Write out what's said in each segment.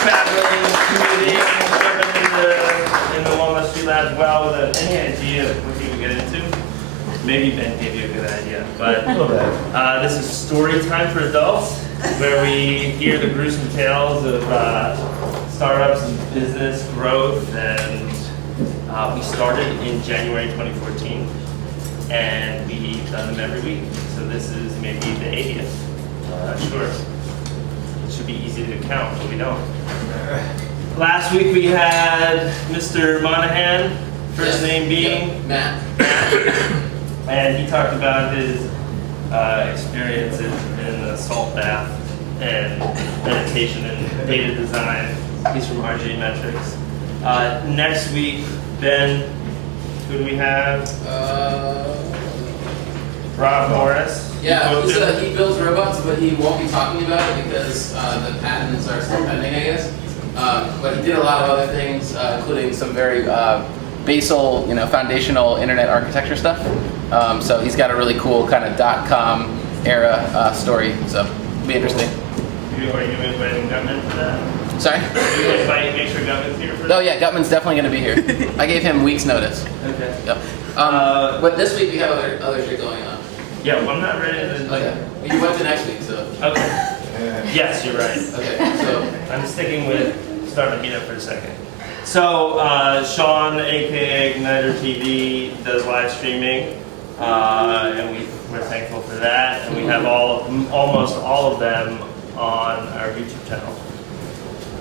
traveling, commuting, living in the Walnut Street Lab well, without any idea of what you would get into. Maybe Ben gave you a good idea, but this is story time for adults, where we hear the gruesome tales of startups and business growth, and we started in January 2014, and we've done them every week. So this is maybe the 80th. Not sure. It should be easy to count, but we don't. Last week we had Mr. Monahan, first name being Matt. And he talked about his experiences in the salt bath and meditation and data design. He's from RJ Metrics. Next week, Ben, who do we have? Rob Morris. Yeah, he builds robots, but he won't be talking about it because the patents are still pending, I guess. But he did a lot of other things, including some very basal, foundational internet architecture stuff. So he's got a really cool kind of .com era story. So it'll be interesting. Are you inviting Gutman for that? Sorry? Are you inviting, make sure Gutman's here for that? Oh yeah, Gutman's definitely going to be here. I gave him week's notice. Okay. Yep. But this week we have other shit going on. Yeah, well, I'm not ready to Okay. You went to next week, so. Okay. Yes, you're right. Okay. So. I'm sticking with starting the meetup for a second. So Sean, aka Igniter TV, does live streaming, and we're thankful for that. And we have almost all of them on our YouTube channel.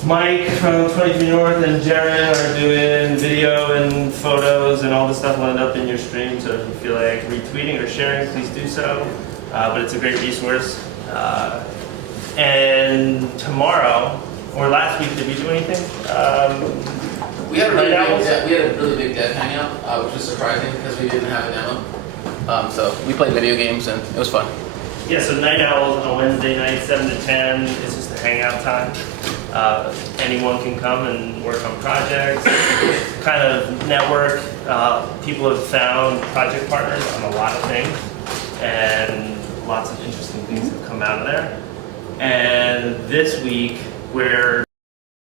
Mike from 23 North and Jaren are doing video and photos, and all the stuff will end up in your stream. So if you feel like retweeting or sharing, please do so. But it's a great resource. And tomorrow, or last week, did we do anything? We had a really big dev hangout, which was surprising because we didn't have a demo. So we played video games and it was fun. Yeah, so Night Owls on Wednesday night, 7 to 10. It's just a hangout time. Anyone can come and work on projects, kind of network. People have found project partners on a lot of things, and lots of interesting things have come out of there. And this week, we're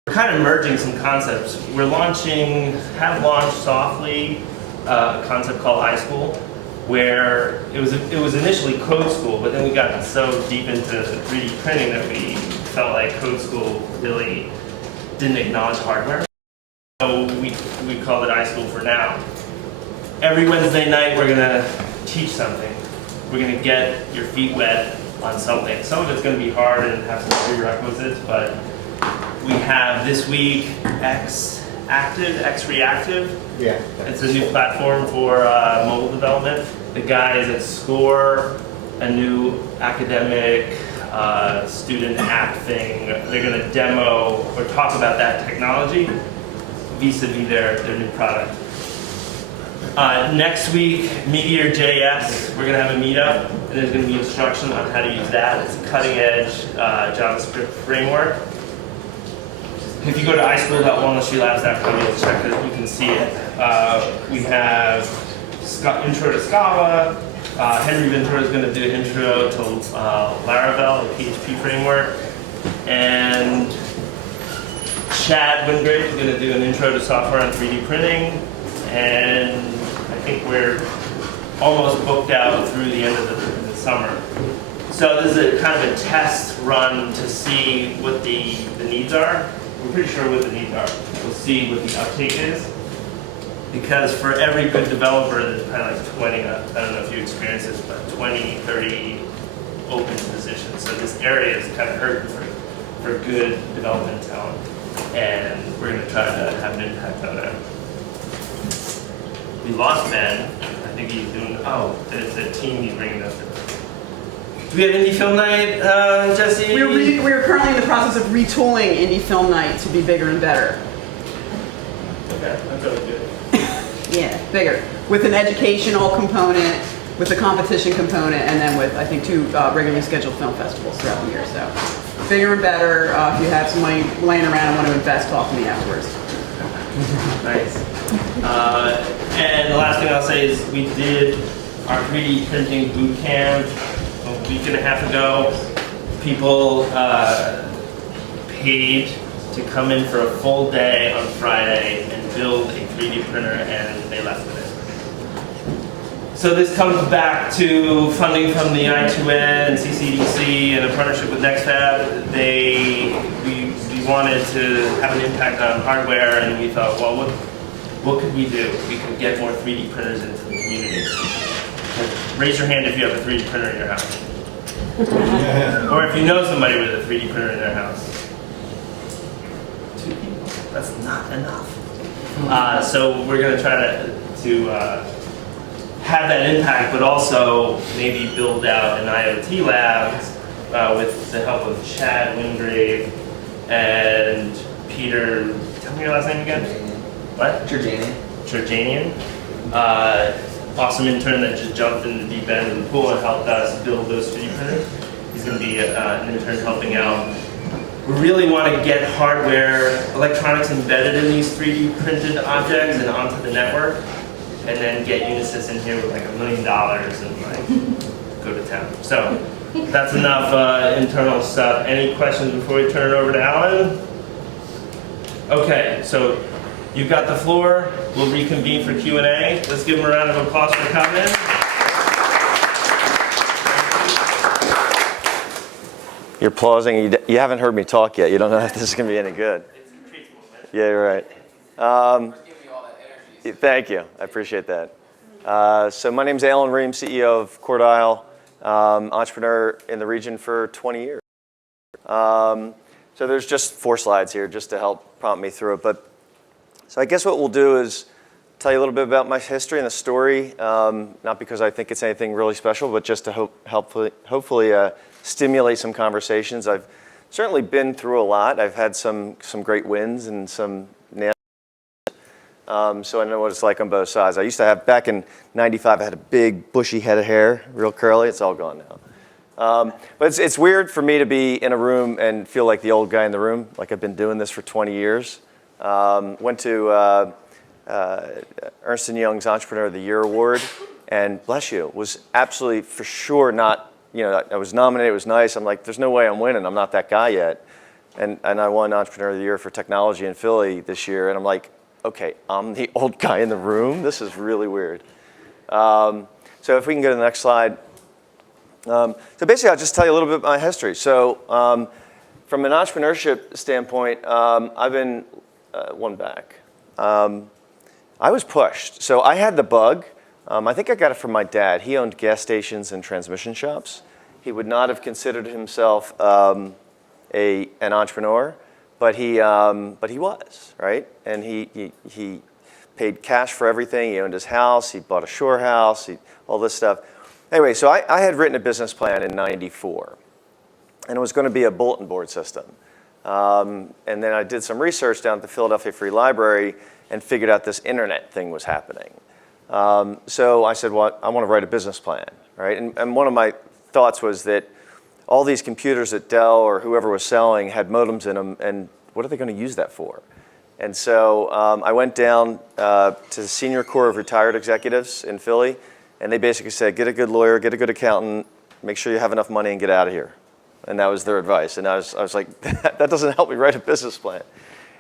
kind of merging some concepts. Have launched softly a concept called iSchool, where it was initially code school, but then we got so deep into 3D printing that we felt like code school really didn't acknowledge hardware. So we called it iSchool for now. Every Wednesday night we're gonna teach something. We're gonna get your feet wet on something. Some of it's gonna be hard and have some prerequisites, but we have this week X Reactive. Yeah. It's a new platform for mobile development. The guys at Score, a new academic student app thing, they're going to demo or talk about that technology vis-a-vis their new product. Next week, Meteor.js, we're going to have a meetup, and there's going to be instruction on how to use that. It's a cutting-edge JavaScript framework. If you go to iSchool.walnutstreetlabs.com, you'll check it. You can see it. We have Intro to Scala. Henry Ventura is going to do an intro to Laravel, the PHP framework. And Chad Wingrave is going to do an intro to software and 3D printing. And I think we're almost booked out through the end of the summer. So this is a kind of a test run to see what the needs are. We're pretty sure what the needs are. We'll see what the uptake is. Because for every good developer, there's kind of like 20, I don't know if you experience this, but 20, 30 open positions. So this area is kind of hurting for good development talent. And we're going to try to have an impact on that. We lost Ben. I think he's doing, there's a team he's bringing us. Do we have Indie Film Night, Jesse? We're currently in the process of retooling Indie Film Night to be bigger and better. Okay, that's really good. Yeah, bigger. With an educational component, with a competition component, and then with, I think, 2 regularly scheduled film festivals throughout the year. So, bigger and better. If you have some money laying around and want to invest, talk to me afterwards. Nice. And the last thing I'll say is we did our 3D printing boot camp a week and a half ago. People paid to to come in for a full day on Friday and build a 3D printer, and they left with it. So this comes back to funding from the I2N and CCDC and a partnership with NextFab. We wanted to have an impact on hardware, and we thought, well, what could we do? We could get more 3D printers into the community. Raise your hand if you have a 3D printer in your house. Or if you know somebody with a 3D printer in their house. 2 people. That's not enough. So we're going to try to have that impact, but also maybe build out an IoT lab with the help of Chad Wingrave and Peter. Tell me your last name again. What? Churjanian. Awesome intern that just jumped in the deep end of the pool and helped us build those 3D printers. He's going to be an intern helping out. We really want to get hardware, electronics embedded in these 3D printed objects and onto the network, and then get Unisys in here with like $1 million and like go to town. So that's enough internal stuff. Any questions before we turn it over to Alan? Okay, so you've got the floor. We'll reconvene for Q&A. Let's give them a round of applause for coming. You're pausing. You haven't heard me talk yet. You don't know if this is going to be any good. Yeah, you're right. Thank you. I appreciate that. So my name's Alan Rihm, CEO of Cordile, entrepreneur in the region for 20 years. So there's just 4 slides here just to help prompt me through it. So I guess what we'll do is tell you a little bit about my history and the story, not because I think it's anything really special, but just to hopefully stimulate some conversations. I've certainly been through a lot. I've had some great wins and some nails. So I know what it's like on both sides. I used to have, back in '95, I had a big bushy head of hair, real curly. It's all gone now. But it's weird for me to be in a room and feel like the old guy in the room, like I've been doing this for 20 years. Went to Ernst & Young's Entrepreneur of the Year Award, and bless you, was absolutely for sure not, I was nominated, it was nice. I'm like, there's no way I'm winning, I'm not that guy yet. And I won Entrepreneur of the Year for technology in Philly this year, and I'm like, okay, I'm the old guy in the room? This is really weird. So if we can go to the next slide. So basically, I'll just tell you a little bit about my history. So from an entrepreneurship standpoint, I've been, one back. I was pushed. So I had the bug. I think I got it from my dad. He owned gas stations and transmission shops. He would not have considered himself an entrepreneur, but he was, right? And he paid cash for everything. He owned his house. He bought a shore house. All this stuff. Anyway, so I had written a business plan in '94, and it was going to be a bulletin board system. And then I did some research down at the Philadelphia Free Library and figured out this internet thing was happening. So I said, well, I want to write a business plan, right? And one of my thoughts was that all these computers at Dell or whoever was selling had modems in them, and what are they going to use that for? And so I went down to the Senior Corps of Retired Executives in Philly, and they basically said, get a good lawyer, get a good accountant, make sure you have enough money and get out of here. And that was their advice. And I was like, that doesn't help me write a business plan.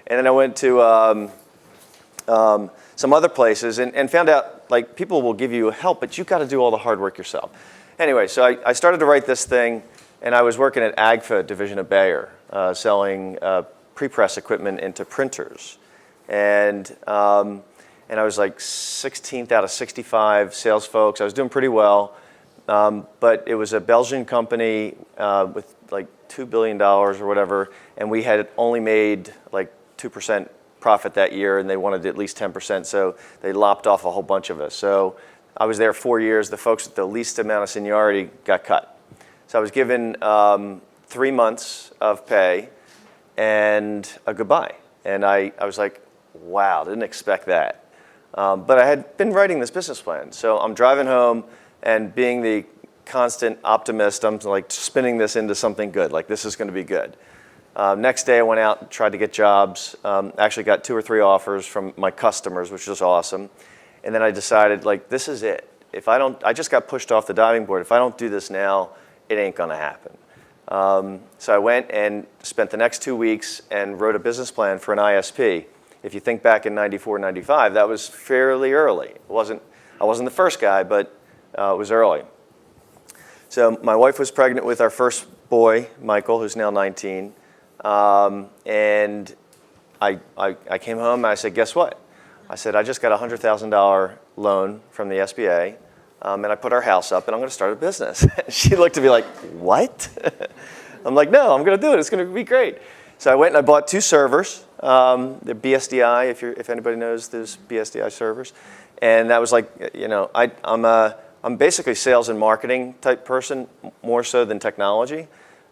And then I went to some other places and found out, like, people will give you help, but you've got to do all the hard work yourself. Anyway, so I started to write this thing, and I was working at AGFA division of Bayer, selling pre-press equipment into printers. And I was like 16th out of 65 sales folks. I was doing pretty well. But it was a Belgian company with like $2 billion or whatever, and we had only made like 2% profit that year, and they wanted at least 10%, so they lopped off a whole bunch of us. So I was there 4 years. The folks with the least amount of seniority got cut. So I was given 3 months of pay and a goodbye. And I was like, wow, didn't expect that. But I had been writing this business plan. So I'm driving home, and being the constant optimist, I'm like spinning this into something good, like this is going to be good. Next day I went out and tried to get jobs, actually got 2 or 3 offers from my customers, which was awesome. And then I decided, like, this is it. I just got pushed off the diving board. If I don't do this now, it ain't going to happen. So I went and spent the next 2 weeks and wrote a business plan for an ISP. If you think back in 94, 95, that was fairly early. I wasn't the first guy, but it was early. So my wife was pregnant with our first boy, Michael, who's now 19. And I came home and I said, guess what? I said, I just got a $100,000 loan from the SBA, and I put our house up, and I'm going to start a business. She looked at me like, what? I'm like, no, I'm going to do it. It's going to be great. So I went and I bought 2 servers, the BSDI, if anybody knows those BSDI servers. And that was like, I'm basically sales and marketing type person, more so than technology.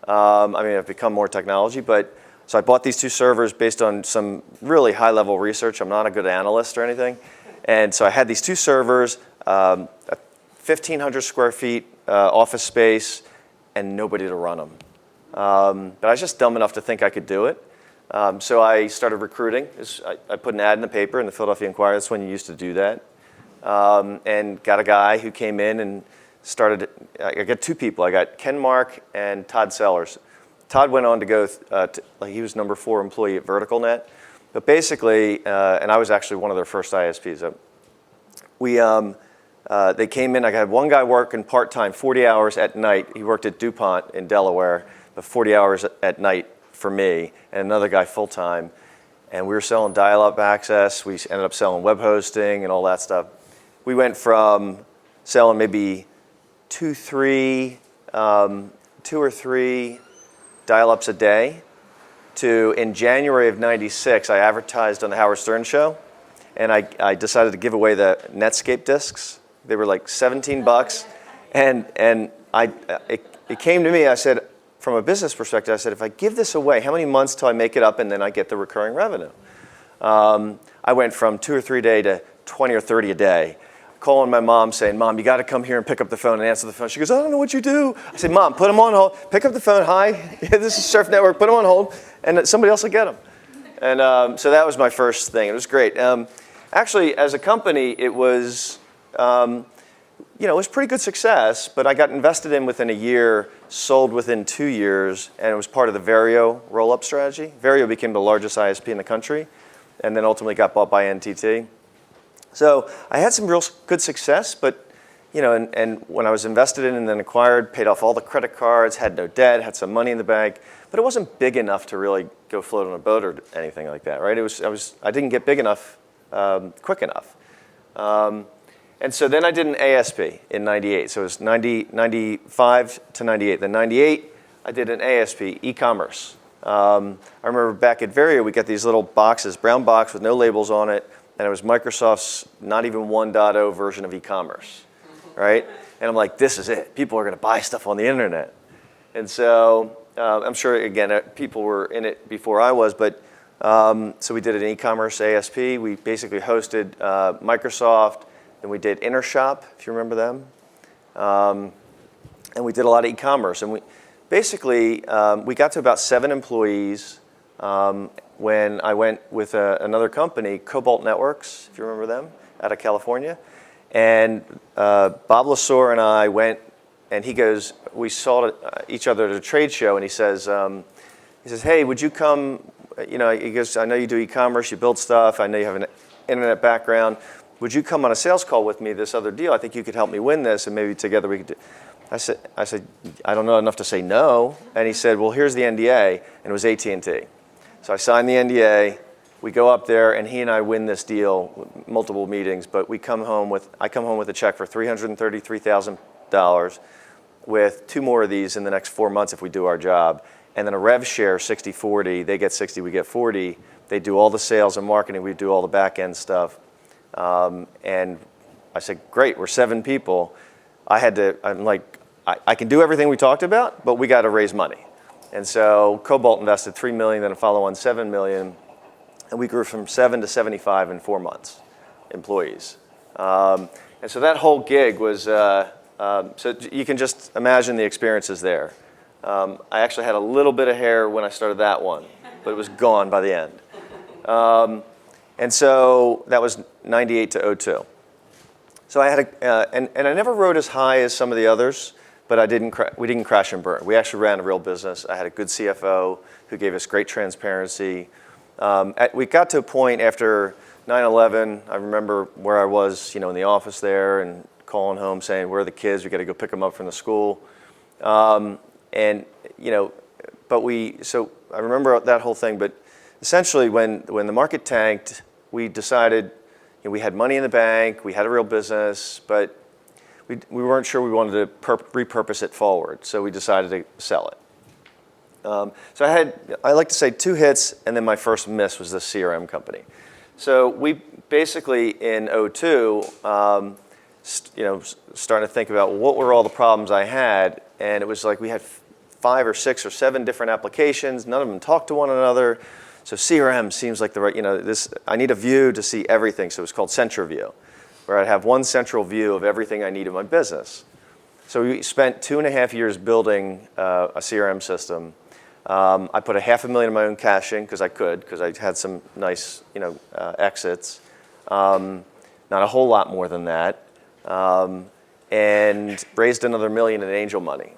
I've become more technology, but so I bought these 2 servers based on some really high-level research. I'm not a good analyst or anything. And so I had these 2 servers, 1,500 square feet office space, and nobody to run them. But I was just dumb enough to think I could do it. So I started recruiting. I put an ad in the paper, in the Philadelphia Inquirer. That's when you used to do that. And got a guy who came in and started. I got 2 people. I got Ken Mark and Todd Sellers. Todd went on to go, he was number 4 employee at VerticalNet. But basically, and I was actually one of their first ISPs. They came in, I had one guy working part-time, 40 hours at night. He worked at DuPont in Delaware, but 40 hours at night for me, and another guy full-time. And we were selling dial-up access. We ended up selling web hosting and all that stuff. We went from selling maybe 2 or 3 dial-ups a day to, in January of ’96, I advertised on the Howard Stern show, and I decided to give away the Netscape discs. They were like $17, and it came to me. I said, from a business perspective, I said, if I give this away, how many months till I make it up and then I get the recurring revenue? I went from 2 or 3 a day to 20 or 30 a day. Calling my mom saying, Mom, you got to come here and pick up the phone and answer the phone. She goes, I don't know what you do. I said, Mom, put them on hold. Pick up the phone. Hi, this is Surf Network. Put them on hold, and somebody else will get them. And so that was my first thing. It was great. Actually, as a company, it was, it was pretty good success, but I got invested in within a year, sold within 2 years, and it was part of the Verio roll-up strategy. Verio became the largest ISP in the country, and then ultimately got bought by NTT. So I had some real good success, but, and when I was invested in and then acquired, paid off all the credit cards, had no debt, had some money in the bank, but it wasn't big enough to really go float on a boat or anything like that, right? I didn't get big enough quick enough. And so then I did an ASP in '98. So it was 95 to '98. Then '98, I did an ASP, e-commerce. I remember back at Verio, we got these little boxes, brown box with no labels on it, and it was Microsoft's not even 1.0 version of e-commerce, right? And I'm like, this is it. People are going to buy stuff on the internet. And so I'm sure, again, people were in it before I was, but so we did an e-commerce ASP. We basically hosted Microsoft, and we did Intershop, if you remember them. And we did a lot of e-commerce. And we basically, we got to about 7 employees when I went with another company, Cobalt Networks, if you remember them, out of California. And Bob Lasore and I went, and he goes, we saw each other at a trade show, and he says, hey, would you come, he goes, I know you do e-commerce, you build stuff, I know you have an internet background. Would you come on a sales call with me, this other deal? I think you could help me win this, and maybe together we could do. I said, I don't know enough to say no. And he said, well, here's the NDA, and it was AT&T. So I signed the NDA. We go up there, and he and I win this deal, multiple meetings. But I come home with a check for $333,000 with 2 more of these in the next 4 months if we do our job. And then a rev share, 60-40. They get 60, we get 40. They do all the sales and marketing. We do all the back end stuff. And I said, great, we're 7 people. I'm like, I can do everything we talked about, but we got to raise money. And so Cobalt invested $3 million, then a follow-on $7 million, and we grew from 7 to 75 in 4 months, employees. And so that whole gig was, so you can just imagine the experiences there. I actually had a little bit of hair when I started that one, but it was gone by the end. And so that was '98 to '02. So I had and I never rode as high as some of the others, but we didn't crash and burn. We actually ran a real business. I had a good CFO who gave us great transparency. We got to a point after 9/11, I remember where I was, in the office there and calling home saying, where are the kids? We got to go pick them up from the school. So I remember that whole thing, but essentially when the market tanked, we decided, we had money in the bank, we had a real business, but we weren't sure we wanted to repurpose it forward, so we decided to sell it. So I like to say 2 hits, and then my first miss was this CRM company. So we basically in '02, starting to think about what were all the problems I had, and it was like we had 5 or 6 or 7 different applications. None of them talked to one another. So CRM seems like the right, I need a view to see everything. So it was called CentraView, where I'd have one central view of everything I need in my business. So we spent 2.5 years building a CRM system. I put $500,000 of my own cash in because I had some nice, exits. Not a whole lot more than that. And raised another $1 million in angel money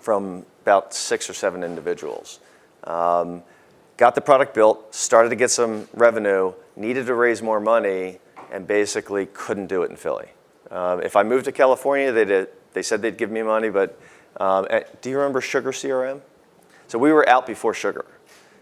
from about 6 or 7 individuals. Got the product built, started to get some revenue, needed to raise more money, and basically couldn't do it in Philly. If I moved to California, they said they'd give me money, but do you remember Sugar CRM? So we were out before Sugar.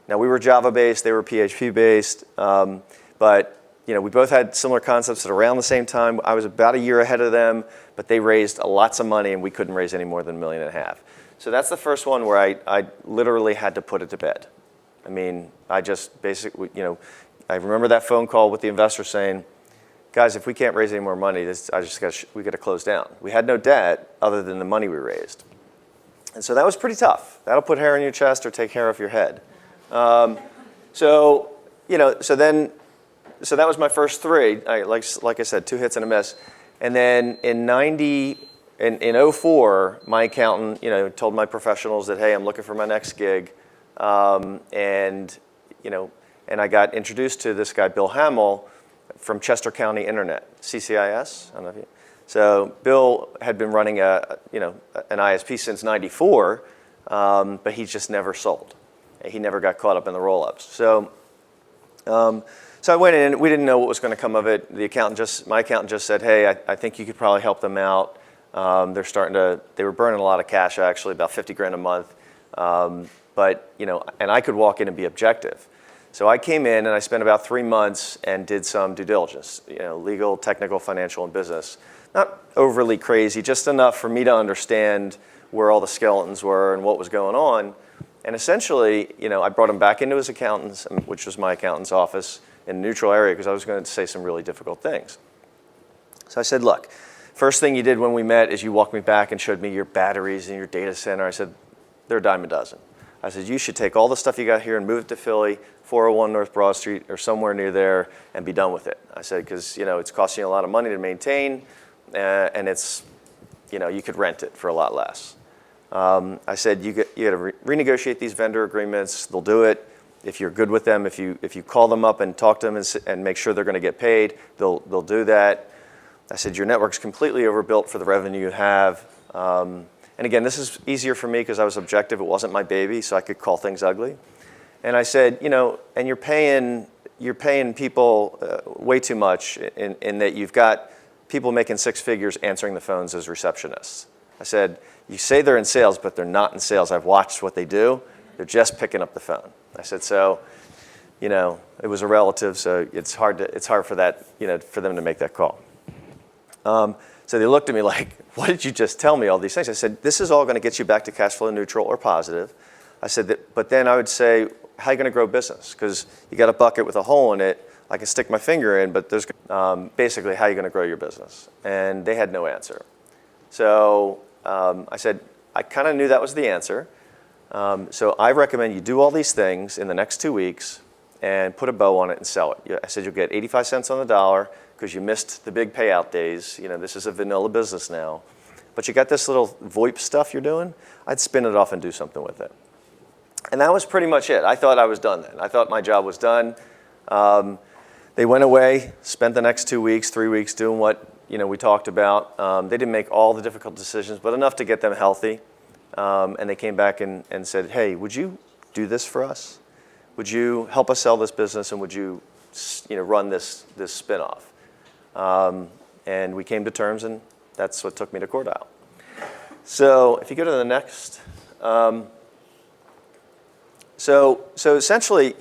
Now we were Java-based, they were PHP-based, but we both had similar concepts at around the same time. I was about a year ahead of them, but they raised lots of money and we couldn't raise any more than $1.5 million. So that's the first one where I literally had to put it to bed. I mean, I just basically, I remember that phone call with the investor saying, guys, if we can't raise any more money, we got to close down. We had no debt other than the money we raised. And so that was pretty tough. That'll put hair on your chest or take hair off your head. So that was my first 3. Like I said, 2 hits and a miss. And then in '04, my accountant, told my professionals that, hey, I'm looking for my next gig. And I got introduced to this guy, Bill Hamill, from Chester County Internet, CCIS. I don't know if you. So Bill had been running an ISP since '94, but he just never sold. He never got caught up in the roll-ups. So I went in. We didn't know what was going to come of it. My accountant just said, hey, I think you could probably help them out. They were burning a lot of cash, actually, about $50,000 a month. But and I could walk in and be objective. So I came in and I spent about 3 months and did some due diligence, legal, technical, financial, and business. Not overly crazy, just enough for me to understand where all the skeletons were and what was going on. And essentially, I brought him back into his accountant's, which was my accountant's office in a neutral area because I was going to say some really difficult things. So I said, look, first thing you did when we met is you walked me back and showed me your batteries and your data center. I said, they're a dime a dozen. I said, you should take all the stuff you got here and move it to Philly, 401 North Broad Street or somewhere near there and be done with it. I said, because it's costing you a lot of money to maintain and it's, you could rent it for a lot less. I said, you got to renegotiate these vendor agreements. They'll do it. If you're good with them, if you call them up and talk to them and make sure they're going to get paid, they'll do that. I said, your network's completely overbuilt for the revenue you have. And again, this is easier for me because I was objective. It wasn't my baby, so I could call things ugly. And I said, and you're paying people way too much in that you've got people making 6 figures answering the phones as receptionists. I said, you say they're in sales, but they're not in sales. I've watched what they do. They're just picking up the phone. I said, so, it was a relative, so it's hard for that, for them to make that call. So they looked at me like, what did you just tell me all these things? I said, this is all going to get you back to cash flow neutral or positive. I said, but then I would say, how are you going to grow business? Because you got a bucket with a hole in it. I can stick my finger in, but there's basically how are you going to grow your business? And they had no answer. So I said, I kind of knew that was the answer. So I recommend you do all these things in the next 2 weeks and put a bow on it and sell it. I said, you'll get 85 cents on the dollar because you missed the big payout days. This is a vanilla business now. But you got this little VoIP stuff you're doing. I'd spin it off and do something with it. And that was pretty much it. I thought I was done then. I thought my job was done. They went away, spent the next 2 weeks, 3 weeks doing what we talked about. They didn't make all the difficult decisions, but enough to get them healthy. And they came back and said, hey, would you do this for us? Would you help us sell this business, and would you run this spinoff? And we came to terms, and that's what took me to CoreDial. So if you go to the next. So essentially,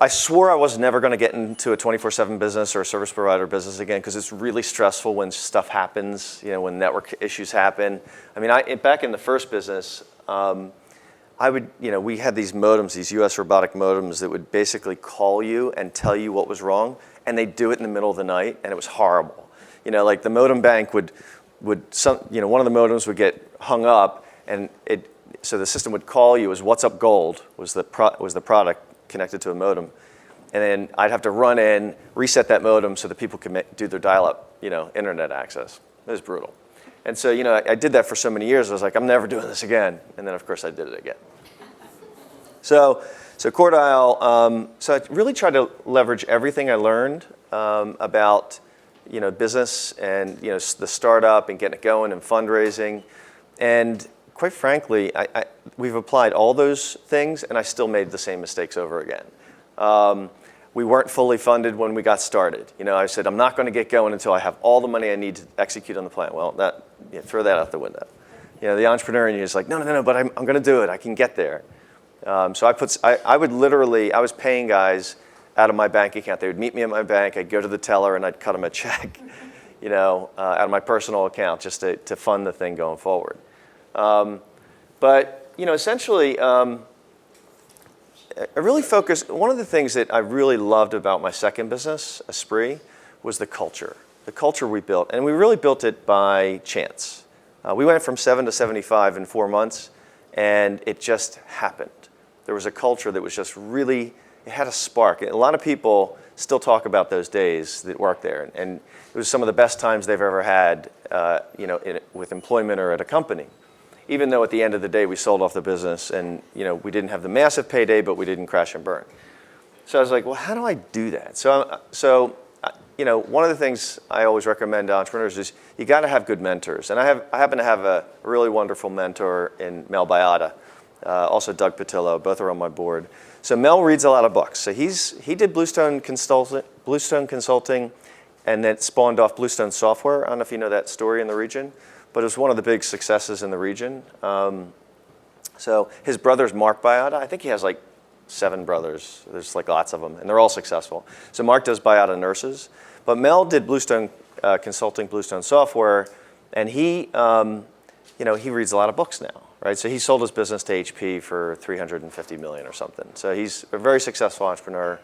I swore I was never going to get into a 24/7 business or a service provider business again, because it's really stressful when stuff happens, when network issues happen. I mean, back in the first business, we had these modems, these US robotic modems that would basically call you and tell you what was wrong, and they'd do it in the middle of the night, and it was horrible. Like the modem bank one of the modems would get hung up, and so the system would call you as "What's Up Gold" was the product connected to a modem, and then I'd have to run in, reset that modem so that people could do their dial-up, internet access. It was brutal. And so, I did that for so many years. I was like, I'm never doing this again. And then, of course, I did it again. So CoreDial. So I really tried to leverage everything I learned about, business and the startup and getting it going and fundraising, and quite frankly, we've applied all those things, and I still made the same mistakes over again. We weren't fully funded when we got started. I said, I'm not going to get going until I have all the money I need to execute on the plan. Well, throw that out the window. The entrepreneur in you is like, no, but I'm going to do it. I can get there. So I was paying guys out of my bank account. They would meet me at my bank. I'd go to the teller, and I'd cut them a check, out of my personal account just to fund the thing going forward. But essentially, I really focused. One of the things that I really loved about my second business, Esprit, was the culture. The culture we built, and we really built it by chance. We went from 7 to 75 in 4 months, and it just happened. There was a culture that was just really. It had a spark. A lot of people still talk about those days that worked there, and it was some of the best times they've ever had, with employment or at a company. Even though at the end of the day we sold off the business, and we didn't have the massive payday, but we didn't crash and burn. So I was like, well, how do I do that? So one of the things I always recommend to entrepreneurs is you got to have good mentors, and I happen to have a really wonderful mentor in Mel Bayada, also Doug Patillo. Both are on my board. So Mel reads a lot of books. So he did Bluestone Consulting, and then spawned off Bluestone Software. I don't know if you know that story in the region, but it was one of the big successes in the region. So his brother's Mark Bayada. I think he has like 7 brothers. There's like lots of them, and they're all successful. So Mark does Bayada Nurses, but Mel did Bluestone Consulting, Bluestone Software, and he reads a lot of books now, right? So he sold his business to HP for $350 million or something. So he's a very successful entrepreneur,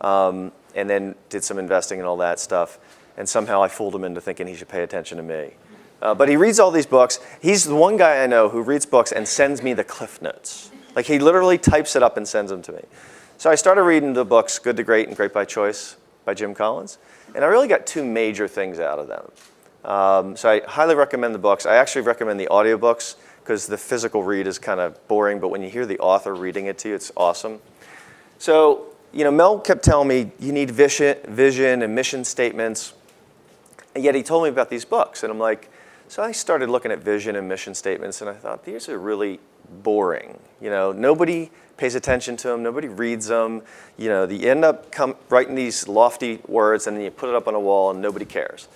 and then did some investing and all that stuff. And somehow I fooled him into thinking he should pay attention to me. But he reads all these books. He's the one guy I know who reads books and sends me the cliff notes. Like he literally types it up and sends them to me. So I started reading the books Good to Great and Great by Choice by Jim Collins. And I really got 2 major things out of them. So I highly recommend the books. I actually recommend the audiobooks because the physical read is kind of boring, but when you hear the author reading it to you, it's awesome. So, Mel kept telling me you need vision and mission statements, and yet he told me about these books. And I'm like, so I started looking at vision and mission statements, and I thought, these are really boring. Nobody pays attention to them. Nobody reads them. You end up writing these lofty words, and then you put it up on a wall, and nobody cares.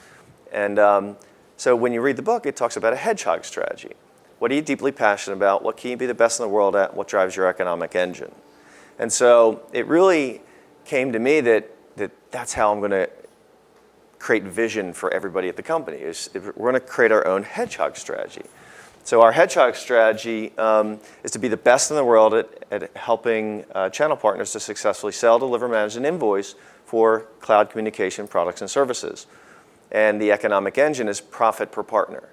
And so when you read the book, it talks about a hedgehog strategy. What are you deeply passionate about? What can you be the best in the world at? What drives your economic engine? And so it really came to me that's how I'm going to create vision for everybody at the company. We're going to create our own hedgehog strategy. So our hedgehog strategy is to be the best in the world at helping channel partners to successfully sell, deliver, manage, and invoice for cloud communication products and services. And the economic engine is profit per partner.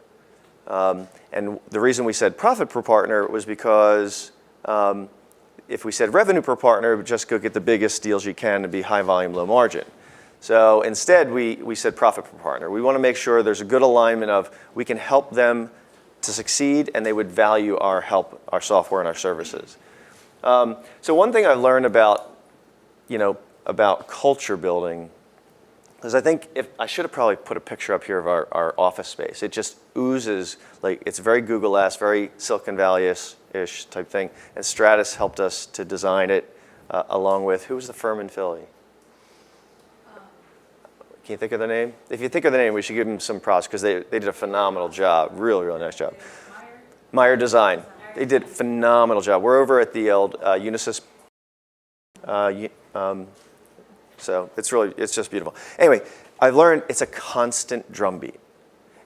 And the reason we said profit per partner was because if we said revenue per partner, just go get the biggest deals you can and be high volume, low margin. So instead, we said profit per partner. We want to make sure there's a good alignment of we can help them to succeed, and they would value our help, our software, and our services. So one thing I learned about culture building Because I think I should have probably put a picture up here of our office space. It just oozes, like it's very Google-esque, very Silicon Valley-ish type thing. And Stratus helped us to design it along with, who was the firm in Philly? Can you think of the name? If you think of the name, we should give them some props because they did a phenomenal job, really, really nice job. Meyer Design. They did a phenomenal job. We're over at the old Unisys. So it's just beautiful. Anyway, I've learned it's a constant drumbeat.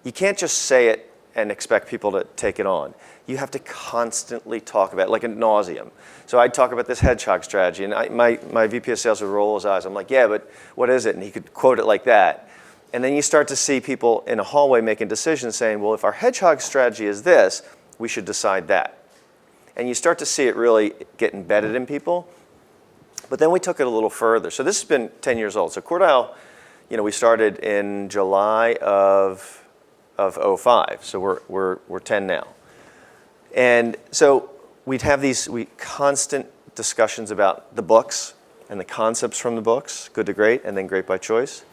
You can't just say it and expect people to take it on. You have to constantly talk about it, like ad nauseum. So I'd talk about this hedgehog strategy, and my VP of sales would roll his eyes. I'm like, yeah, but what is it? And he could quote it like that. And then you start to see people in a hallway making decisions saying, well, if our hedgehog strategy is this, we should decide that. And you start to see it really get embedded in people. But then we took it a little further. So this has been 10 years old. So Cordile, we started in July of 05. So we're 10 now. And so we'd have these constant discussions about the books and the concepts from the books, Good to Great, and then Great by Choice.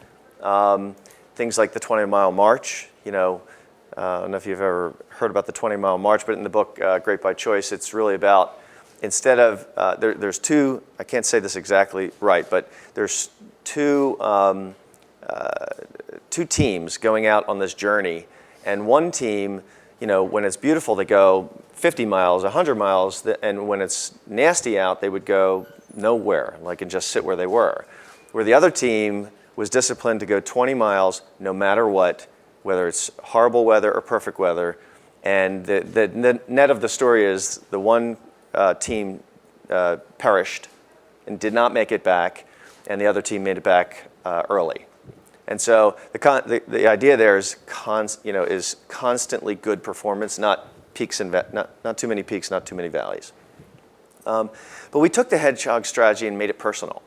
Things like the 20-mile march. I don't know if you've ever heard about the 20-mile march, but in the book Great by Choice, it's really about, instead of, there's two, I can't say this exactly right, but there's two teams going out on this journey. And one team, when it's beautiful, they go 50 miles, 100 miles, and when it's nasty out, they would go nowhere, and just sit where they were. Where the other team was disciplined to go 20 miles no matter what, whether it's horrible weather or perfect weather. And the net of the story is the one team perished and did not make it back, and the other team made it back early. And so the idea there is constantly good performance, not peaks and not too many peaks, not too many valleys. But we took the hedgehog strategy and made it personal,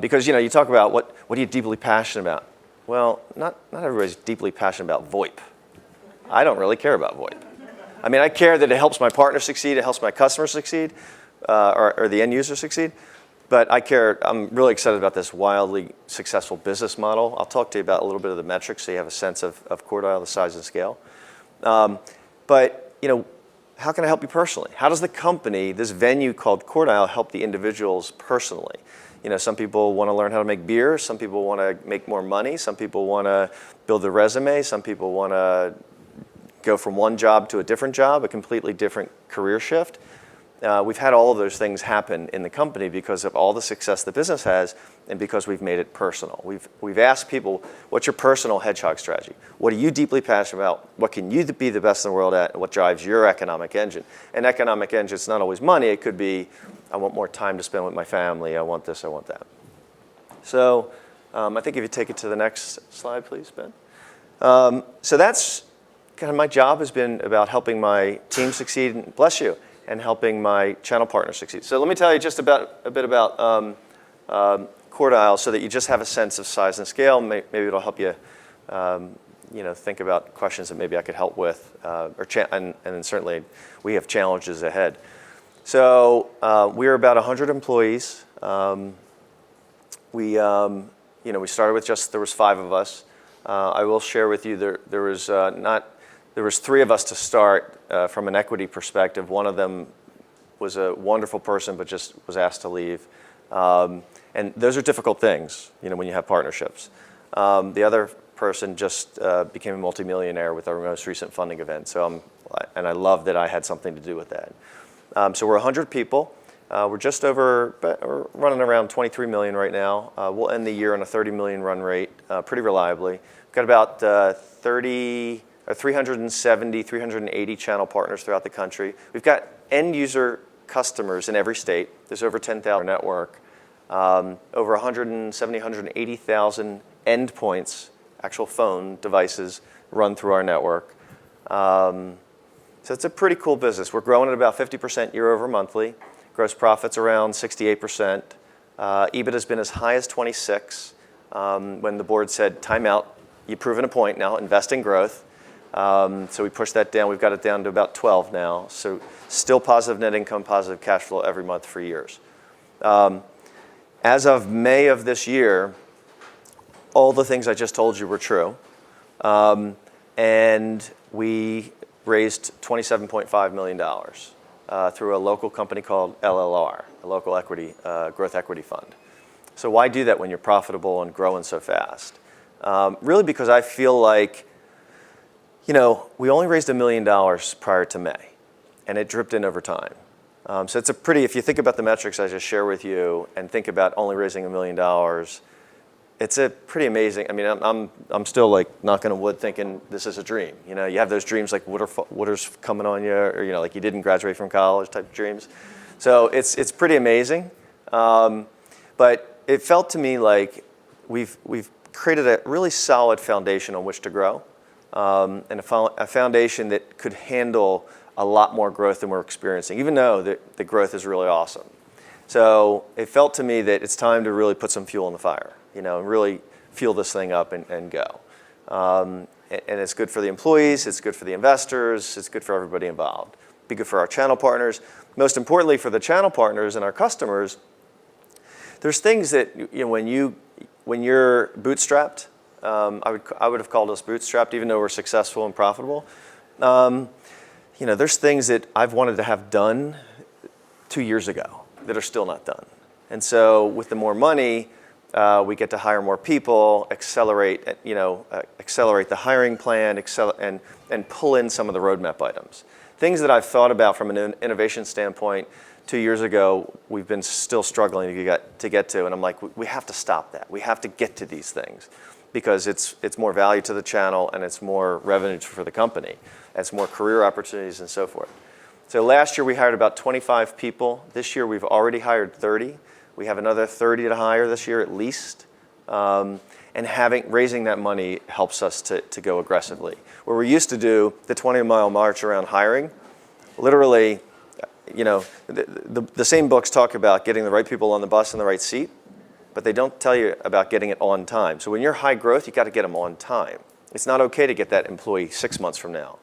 because you talk about what are you deeply passionate about. Well, not everybody's deeply passionate about VoIP. I don't really care about VoIP. I mean, I care that it helps my partner succeed, it helps my customer succeed, or the end user succeed. But I'm really excited about this wildly successful business model. I'll talk to you about a little bit of the metrics so you have a sense of Cordile, the size and scale. But how can I help you personally? How does the company, this venue called Cordile, help the individuals personally? Some people want to learn how to make beer. Some people want to make more money. Some people want to build a resume. Some people want to go from one job to a different job, a completely different career shift. We've had all of those things happen in the company because of all the success the business has and because we've made it personal. We've asked people, what's your personal hedgehog strategy? What are you deeply passionate about? What can you be the best in the world at? And what drives your economic engine? And economic engine, it's not always money. It could be, I want more time to spend with my family. I want this, I want that. So I think if you take it to the next slide, please, Ben. So that's kind of my job has been about helping my team succeed, and bless you, and helping my channel partners succeed. So let me tell you just a bit about Cordile so that you just have a sense of size and scale. Maybe it'll help you think about questions that maybe I could help with, and then certainly we have challenges ahead. So we're about 100 employees. We started with there was 5 of us. I will share with you there was 3 of us to start from an equity perspective. One of them was a wonderful person, but just was asked to leave. And those are difficult things, when you have partnerships. The other person just became a multimillionaire with our most recent funding event. And I love that I had something to do with that. So we're 100 people. We're just over, we're running around 23 million right now. We'll end the year on a 30 million run rate pretty reliably. We've got about 370, 380 channel partners throughout the country. We've got end user customers in every state. There's over 10,000 network, over 170, 180,000 endpoints, actual phone devices run through our network. So it's a pretty cool business. We're growing at about 50% year over monthly. Gross profits around 68%. EBIT has been as high as 26 when the board said, time out, you've proven a point now, invest in growth. So we pushed that down. We've got it down to about 12 now. So still positive net income, positive cash flow every month for years. As of May of this year, all the things I just told you were true. And we raised $27.5 million through a local company called LLR, a local equity, growth equity fund. So why do that when you're profitable and growing so fast? Really because I feel like, we only raised $1 million prior to May, and it dripped in over time. So it's if you think about the metrics I just shared with you and think about only raising $1 million, it's a pretty amazing. I mean, I'm still like knocking on wood thinking this is a dream. You have those dreams like water's coming on you, or like you didn't graduate from college type of dreams. So it's pretty amazing. But it felt to me like we've created a really solid foundation on which to grow, and a foundation that could handle a lot more growth than we're experiencing, even though the growth is really awesome. So it felt to me that it's time to really put some fuel in the fire, and really fuel this thing up and go. And it's good for the employees, it's good for the investors, it's good for everybody involved. Be good for our channel partners. Most importantly, for the channel partners and our customers, there's things that when you're bootstrapped, I would have called us bootstrapped, even though we're successful and profitable. There's things that I've wanted to have done 2 years ago that are still not done. And so with the more money, we get to hire more people, accelerate the hiring plan, and pull in some of the roadmap items. Things that I've thought about from an innovation standpoint 2 years ago, we've been still struggling to get to, and I'm like, we have to stop that. We have to get to these things because it's more value to the channel and it's more revenue for the company. It's more career opportunities and so forth. So last year we hired about 25 people. This year we've already hired 30. We have another 30 to hire this year at least. And raising that money helps us to go aggressively. Where we used to do the 20-mile march around hiring, literally, the same books talk about getting the right people on the bus in the right seat, but they don't tell you about getting it on time. So when you're high growth, you got to get them on time. It's not okay to get that employee 6 months from now.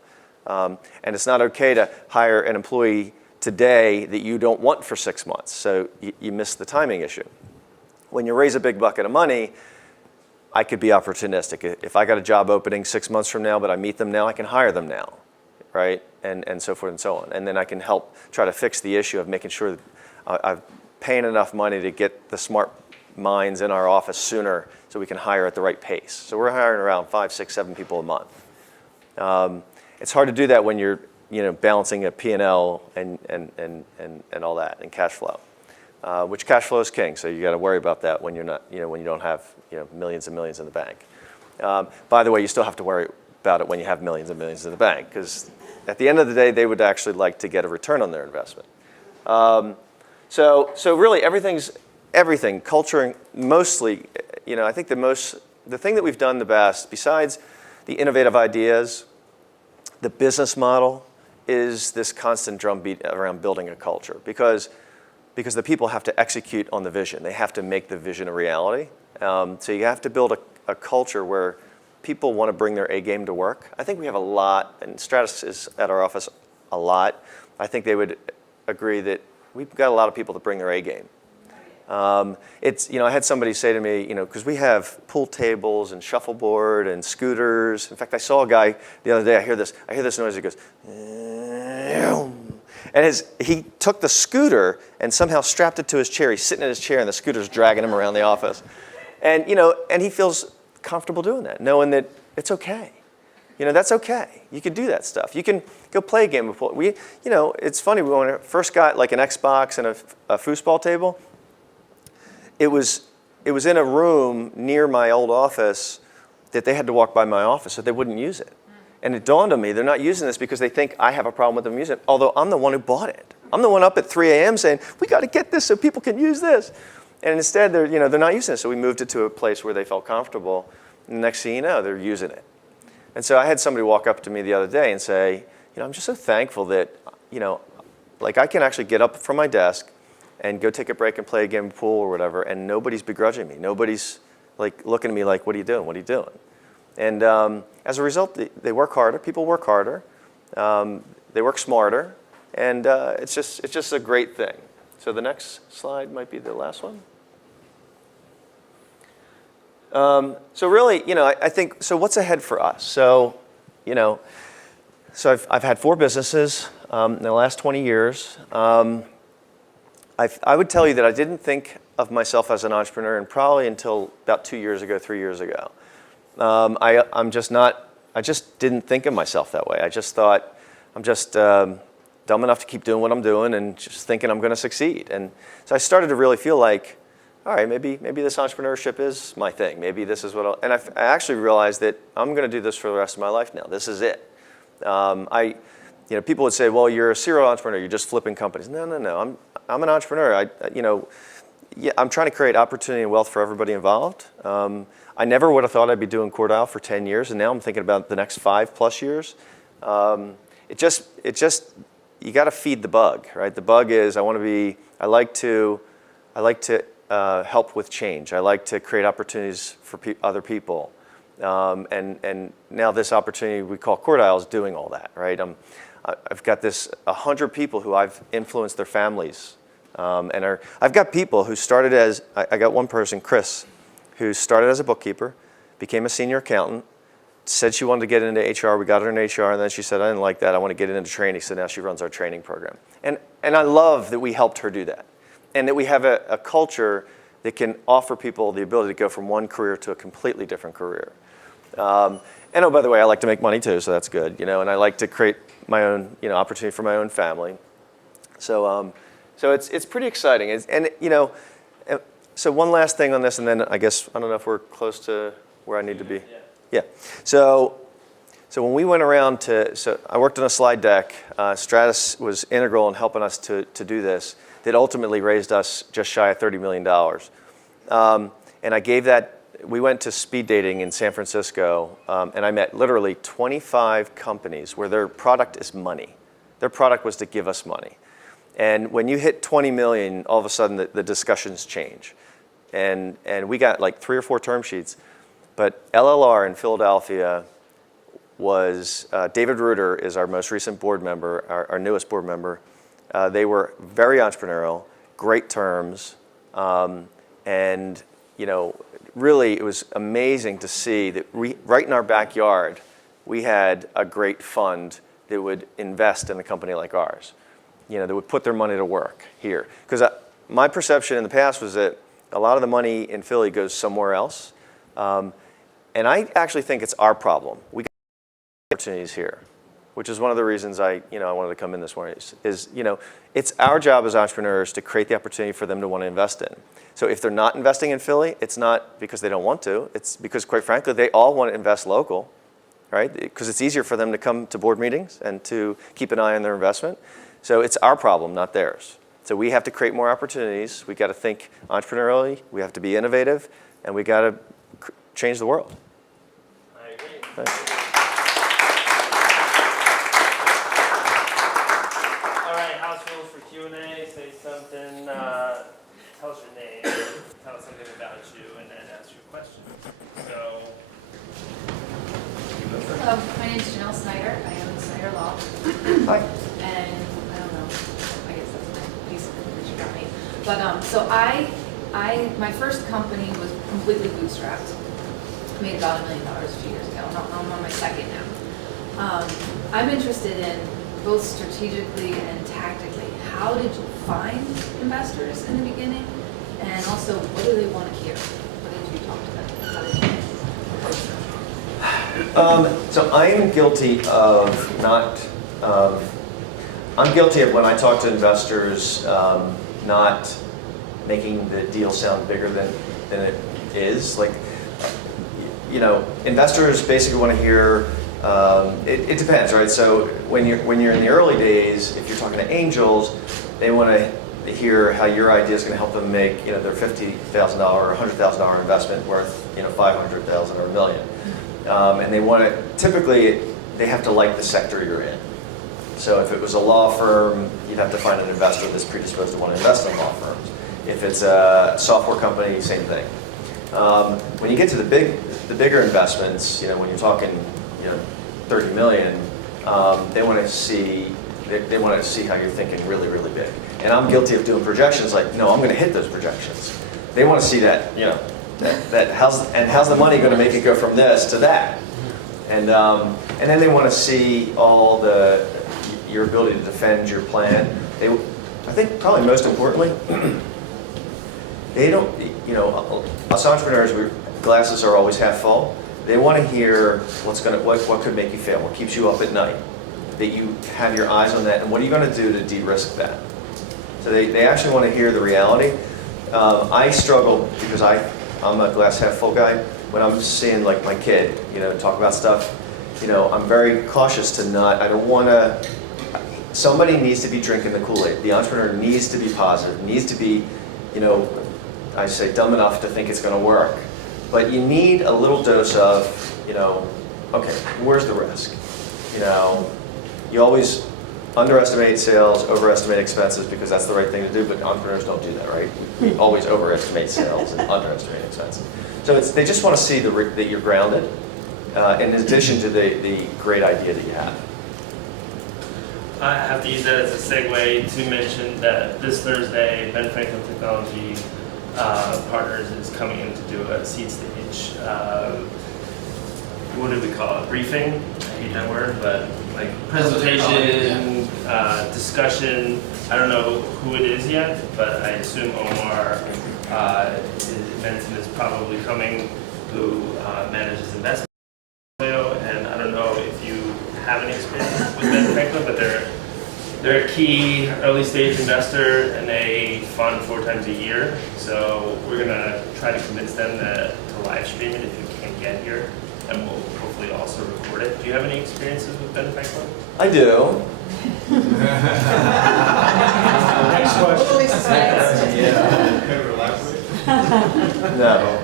And it's not okay to hire an employee today that you don't want for 6 months. So you miss the timing issue. When you raise a big bucket of money, I could be opportunistic. If I got a job opening 6 months from now, but I meet them now, I can hire them now, right? And so forth and so on. And then I can help try to fix the issue of making sure that I'm paying enough money to get the smart minds in our office sooner so we can hire at the right pace. So we're hiring around 5, 6, 7 people a month. It's hard to do that when you're balancing a P&L and all that, and cash flow, which cash flow is king. So you got to worry about that when you're not, when you don't have millions and millions in the bank. By the way, you still have to worry about it when you have millions and millions in the bank, because at the end of the day, they would actually like to get a return on their investment. So really, everything, culture, mostly, I think the thing that we've done the best, besides the innovative ideas, the business model, is this constant drumbeat around building a culture, because the people have to execute on the vision. They have to make the vision a reality. So you have to build a culture where people want to bring their A game to work. I think we have a lot, and Stratus is at our office a lot. I think they would agree that we've got a lot of people that bring their A game. I had somebody say to me, because we have pool tables and shuffleboard and scooters. In fact, I saw a guy the other day. I hear this noise. He goes, and he took the scooter and somehow strapped it to his chair. He's sitting in his chair, and the scooter's dragging him around the office. And and he feels comfortable doing that, knowing that it's okay. That's okay. You can do that stuff. You can go play a game of pool. It's funny, when I first got like an Xbox and a foosball table, it was in a room near my old office that they had to walk by my office, so they wouldn't use it. And it dawned on me, they're not using this because they think I have a problem with them using it, although I'm the one who bought it. I'm the one up at 3 a.m. saying, we got to get this so people can use this. And instead, they're not using it, so we moved it to a place where they felt comfortable. And the next thing you know, they're using it. And so I had somebody walk up to me the other day and say, I'm just so thankful that, I can actually get up from my desk and go take a break and play a game of pool or whatever, and nobody's begrudging me. Nobody's looking at me like, what are you doing? What are you doing? And as a result, they work harder. People work harder. They work smarter, and it's just a great thing. So the next slide might be the last one. So really, I think, so what's ahead for us? So, I've had 4 businesses in the last 20 years. I would tell you that I didn't think of myself as an entrepreneur and probably until about 2 years ago, 3 years ago. I just didn't think of myself that way. I just thought I'm just dumb enough to keep doing what I'm doing and just thinking I'm going to succeed. And so I started to really feel like, all right, maybe this entrepreneurship is my thing. Maybe this is what I actually realized that I'm going to do this for the rest of my life now. This is it. People would say, well, you're a serial entrepreneur. You're just flipping companies. No. I'm an entrepreneur. I'm trying to create opportunity and wealth for everybody involved. I never would have thought I'd be doing Core Dial for 10 years, and now I'm thinking about the next 5+ years. You got to feed the bug, right? The bug is I like to help with change. I like to create opportunities for other people. And now this opportunity we call Core Dial is doing all that, right? I've got 100 people who I've influenced their families. I've got people who started as, I got one person, Chris, who started as a bookkeeper, became a senior accountant, said she wanted to get into HR. We got her in HR, and then she said, I didn't like that. I want to get into training. So now she runs our training program. And I love that we helped her do that. And that we have a culture that can offer people the ability to go from one career to a completely different career. And oh, by the way, I like to make money too, so that's good. And I like to create my own opportunity for my own family. So it's pretty exciting. So one last thing on this, and then I guess, I don't know if we're close to where I need to be. Yeah. So when we went around so I worked on a slide deck. Stratus was integral in helping us to do this. That ultimately raised us just shy of $30 million. And I gave that, we went to speed dating in San Francisco, and I met literally 25 companies where their product is money. Their product was to give us money. And when you hit 20 million, all of a sudden the discussions change. And we got like 3 or 4 term sheets. But LLR in Philadelphia was, David Reuter is our most recent board member, our newest board member. They were very entrepreneurial, great terms, and really it was amazing to see that right in our backyard, we had a great fund that would invest in a company like ours, that would put their money to work here. Because my perception in the past was that a lot of the money in Philly goes somewhere else, and I actually think it's our problem. We got opportunities here, which is one of the reasons I wanted to come in this morning. It's our job as entrepreneurs to create the opportunity for them to want to invest in. So if they're not investing in Philly, it's not because they don't want to. It's because, quite frankly, they all want to invest local, right? Because it's easier for them to come to board meetings and to keep an eye on their investment. So it's our problem, not theirs. So we have to create more opportunities. We got to think entrepreneurially. We have to be innovative, and we got to change the world. I agree. Thanks. Q&A, say something, tell us your name, tell us something about you, and then ask your question. So, you go first. Hello, my name is Janelle Snyder. I own Snyder Law. Hi. And I don't know, I guess that's my piece of information about me. But so my first company was completely bootstrapped. Made about $1 million a few years ago. I'm on my second now. I'm interested in both strategically and tactically. How did you find investors in the beginning? And also, what do they want to hear? What did you talk to them? How did you approach them? So I am guilty of I'm guilty of when I talk to investors not making the deal sound bigger than it is. Like, investors basically want to hear, it depends, right? So when you're in the early days, if you're talking to angels, they want to hear how your idea is going to help them make their $50,000 or $100,000 investment worth $500,000 or $1 million, and they want to typically they have to like the sector you're in. So if it was a law firm, you'd have to find an investor that's predisposed to want to invest in law firms. If it's a software company, same thing. When you get to the bigger investments, when you're talking 30 million, they want to see how you're thinking really, really big. And I'm guilty of doing projections like, no, I'm going to hit those projections. They want to see that, how's the money going to make it go from this to that? And then they want to see all your ability to defend your plan. I think probably most importantly, they don't, us entrepreneurs, glasses are always half full. They want to hear what could make you fail, what keeps you up at night, that you have your eyes on that, and what are you going to do to de-risk that? So they actually want to hear the reality. I struggle because I'm a glass half full guy. When I'm seeing like my kid, talk about stuff, I'm very cautious to not, I don't want to, somebody needs to be drinking the Kool-Aid. The entrepreneur needs to be positive, needs to be, I say dumb enough to think it's going to work. But you need a little dose of, okay, where's the risk? You always underestimate sales, overestimate expenses because that's the right thing to do, but entrepreneurs don't do that, right? We always overestimate sales and underestimate expenses. So they just want to see that you're grounded, in addition to the great idea that you have. I have to use that as a segue to mention that this Thursday, Ben Franklin Technology Partners is coming in to do a seed stage. What do we call it? Briefing? I hate that word, but like presentation, discussion. I don't know who it is yet, but I assume Omar Benson is probably coming, who manages investment portfolio. And I don't know if you have any experience with Ben Franklin, but they're a key early stage investor and they fund 4 times a year. So we're gonna try to convince them to live stream it if you can't get here, and we'll hopefully also record it. Do you have any experiences with Ben Franklin? I do. Next question. No.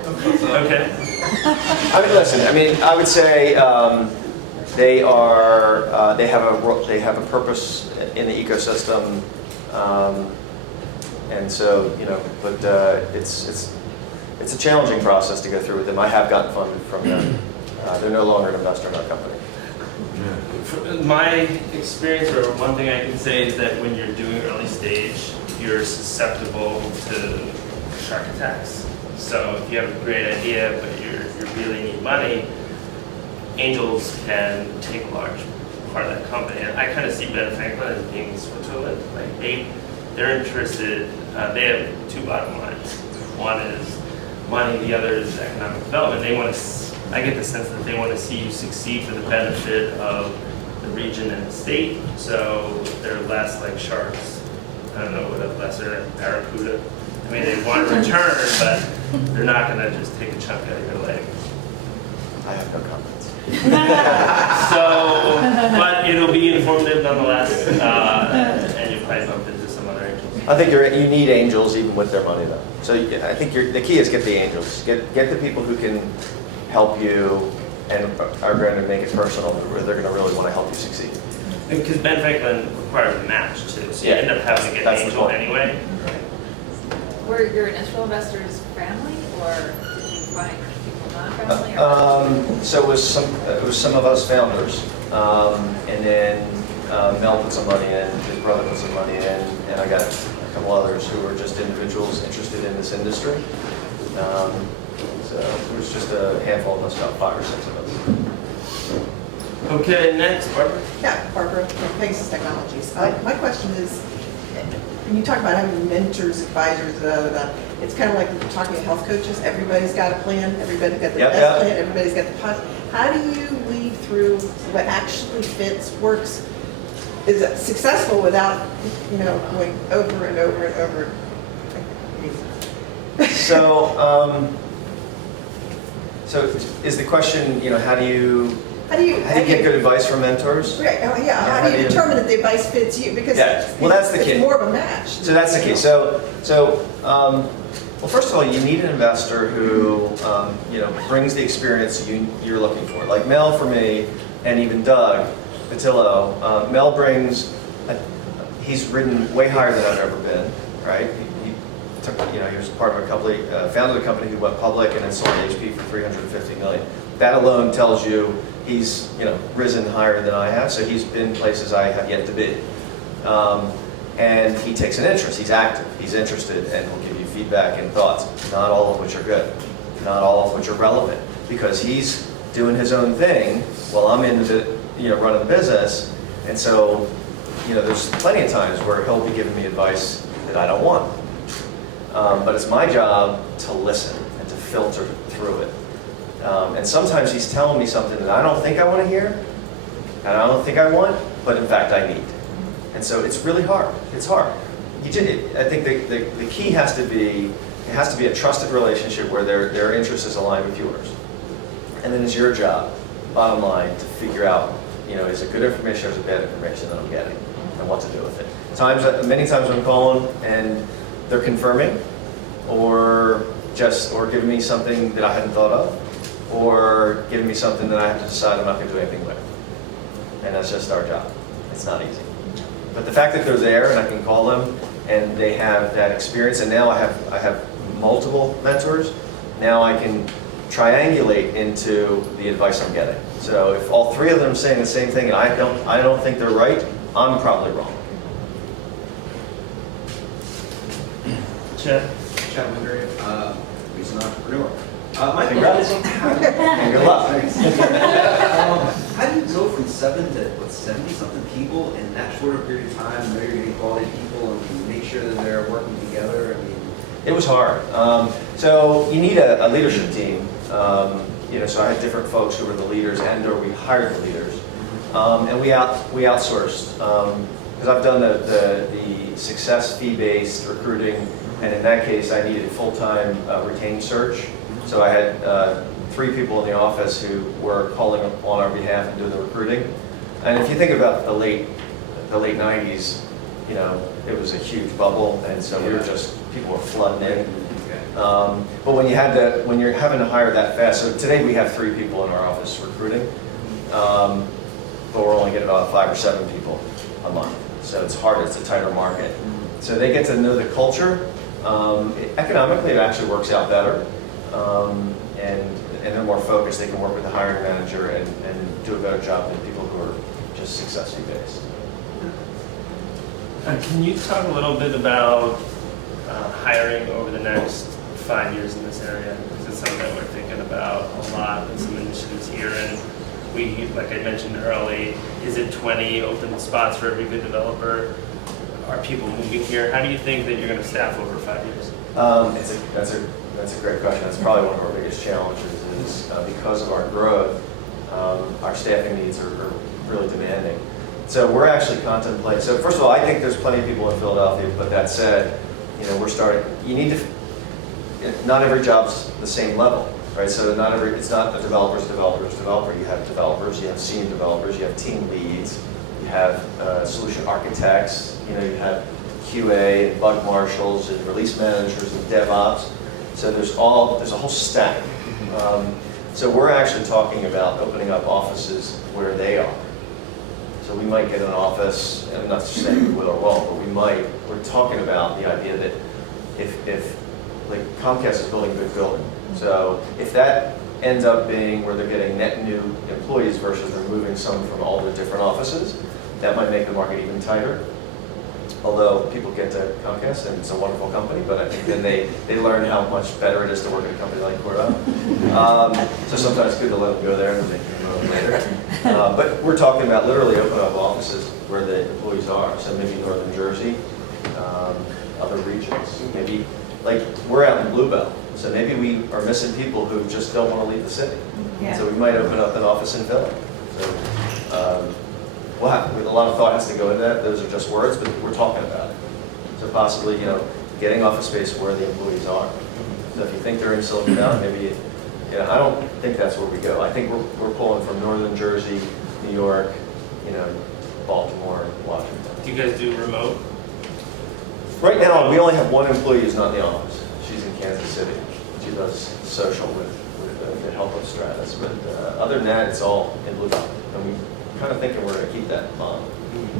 Okay. I would say they have a purpose in the ecosystem, and so but it's a challenging process to go through with them. I have gotten funded from them. They're no longer an investor in our company. My experience, or one thing I can say, is that when you're doing early stage, you're susceptible to shark attacks. So if you have a great idea, but you really need money, angels can take a large part of that company. And I kind of see Ben Franklin as being Switzerland. Like they're interested. They have 2 bottom lines. One is money. The other is economic development. They want to. I get the sense that they want to see you succeed for the benefit of the region and the state. So they're less like sharks. I don't know what a lesser barracuda. I mean, they want a return, but they're not going to just take a chunk out of your leg. I have no comments. So, but it'll be informative nonetheless, and you'll probably bump into some other angels. I think you need angels even with their money though. So I think the key is get the angels. Get the people who can help you and are going to make it personal, where they're going to really want to help you succeed. Because Ben Franklin requires a match too, so you end up having to get an angel anyway. Were your initial investors family, or did you find people not family? So it was some of us founders, and then Mel put some money in, his brother put some money in, and I got a couple others who were just individuals interested in this industry. So it was just a handful of us, about 5 or 6 of us. Okay, next, Barbara. Yeah, Barbara from Pegasus Technologies. My question is, when you talk about having mentors, advisors, it's kind of like talking to health coaches. Everybody's got a plan. Everybody's got the best plan. Everybody's got the positive. How do you lead through what actually fits, works, is successful without, going over and over and over? So is the question, how do you How do you get good advice from mentors? Right. Yeah. How do you determine that the advice fits you? Because that's the key. It's more of a match. So that's the key. Well, first of all, you need an investor who brings the experience you're looking for. Like Mel for me, and even Doug Patillo. Mel brings. He's ridden way higher than I've ever been. Right. He was part of a company, founded a company who went public and then sold HP for $350 million. That alone tells you he's risen higher than I have. So he's been places I have yet to be, and he takes an interest. He's active. He's interested, and will give you feedback and thoughts. Not all of which are good. not all of which are relevant, because he's doing his own thing while I'm in the, running the business. And so, there's plenty of times where he'll be giving me advice that I don't want. But it's my job to listen and to filter through it. And sometimes he's telling me something that I don't think I want to hear, and I don't think I want, but in fact I need. And so it's really hard. It's hard. I think the key has to be, it has to be a trusted relationship where their interest is aligned with yours. And then it's your job, bottom line, to figure out, is it good information or is it bad information that I'm getting, and what to do with it. Many times I'm calling and they're confirming, or giving me something that I hadn't thought of, or giving me something that I have to decide I'm not going to do anything with. And that's just our job. It's not easy. But the fact that they're there and I can call them and they have that experience, and now I have multiple mentors, now I can triangulate into the advice I'm getting. So if all three of them are saying the same thing and I don't think they're right, I'm probably wrong. Chad? Chad Wingrave, he's an entrepreneur. My Congrats. And good luck. How do you go from 70-something people in that short a period of time, know you're getting quality people and make sure that they're working together? I mean, it was hard. So you need a leadership team. So I had different folks who were the leaders or we hired the leaders. And we outsourced. Because I've done the success fee-based recruiting, and in that case I needed full-time retained search. So I had 3 people in the office who were calling on our behalf and doing the recruiting. And if you think about the late 90s, it was a huge bubble, and so people were flooding in. But when you're having to hire that fast, so today we have 3 people in our office recruiting, but we're only getting about 5 or 7 people a month. So it's harder, it's a tighter market. So they get to know the culture. Economically, it actually works out better. And they're more focused. They can work with the hiring manager and do a better job than people who are just successfully based. Can you talk a little bit about hiring over the next 5 years in this area? Because it's something that we're thinking about a lot with some initiatives here. And we, like I mentioned early, is it 20 open spots for every good developer? Are people moving here? How do you think that you're going to staff over 5 years? That's a great question. That's probably one of our biggest challenges is because of our growth, our staffing needs are really demanding. So we're actually contemplating. So first of all, I think there's plenty of people in Philadelphia, but that said, not every job's the same level, right? So it's not a developer. You have developers, you have senior developers, you have team leads, you have solution architects, you have QA and bug marshals and release managers and DevOps. So there's a whole stack. So we're actually talking about opening up offices where they are. So we might get an office, and I'm not saying we will or won't, but we're talking about the idea that if like Comcast is building a good building. So if that ends up being where they're getting net new employees versus removing some from all the different offices, that might make the market even tighter. Although people get to Comcast and it's a wonderful company, but I think then they learn how much better it is to work at a company like Cordell. So sometimes it's good to let them go there and then they can move later. But we're talking about literally opening up offices where the employees are. So maybe Northern Jersey, other regions. Maybe, like we're out in Bluebell, so maybe we are missing people who just don't want to leave the city. Yeah. So we might open up an office in Philly. So, a lot of thought has to go into that. Those are just words, but we're talking about it. So possibly, getting office space where the employees are. So if you think they're in Silicon Valley, maybe, I don't think that's where we go. I think we're pulling from Northern Jersey, New York, Baltimore, Washington. Do you guys do remote? Right now, we only have one employee who's not in the office. She's in Kansas City. She does social with the help of Stratus. But other than that, it's all in Blue Dot. And we're kind of thinking we're going to keep that on.